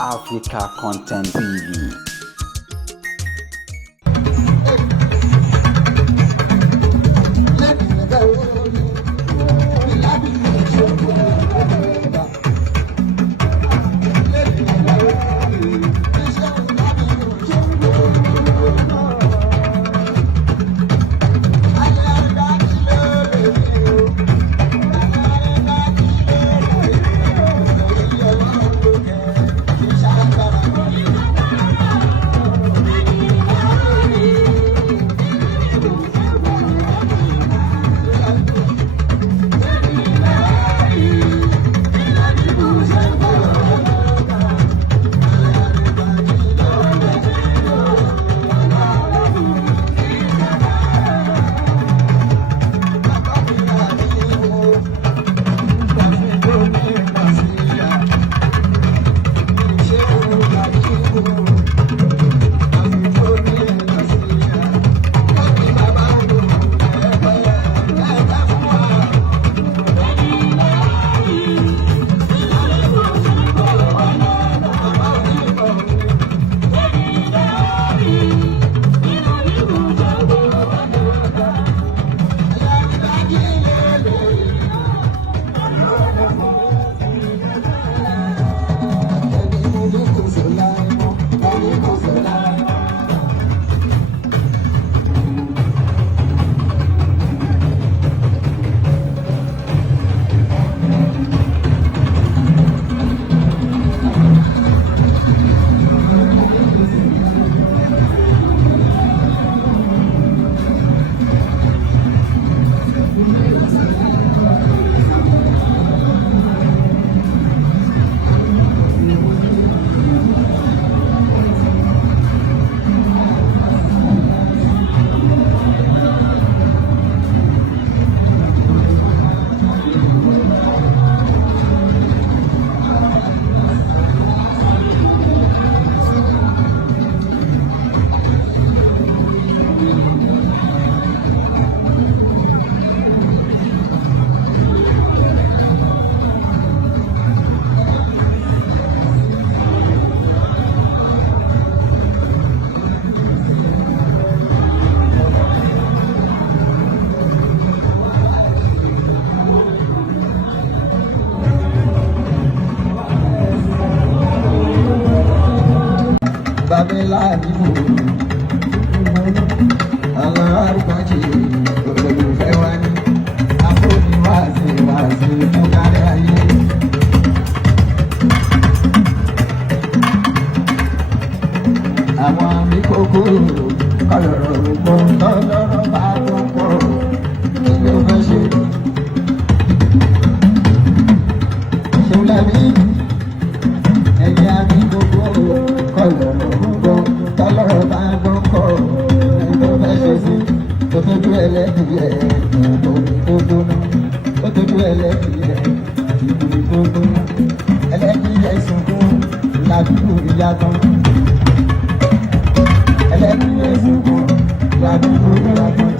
Africa Content TV. Babela alárùbájì olólùfẹ́ wa ní afọ́niwáàsí fún kárí ayé. Àwọn àmì kòkòrò kọlọ̀rọ̀ gbọ́n tọ́lọ́rọ̀ bá tó pọ̀ kí ló fẹ́ ṣe. Ṣéun lábí ẹ̀yìn àmì kòkòrò kọlọ̀rọ̀ gbọ́n tọ́lọ́rọ̀ bá tó pọ̀ kí ló fẹ́ ṣe sí. Ó tójú ẹlẹ́dìyẹ ìbòmí tó gbóná. Ó tójú ẹlẹ́dìyẹ ìbòmí tó gbóná. Ẹlẹ́dìyẹ sunkún làbíkú ìyá tán. Ẹlẹ́dìyẹ sunkún làbíkú ìyá tán.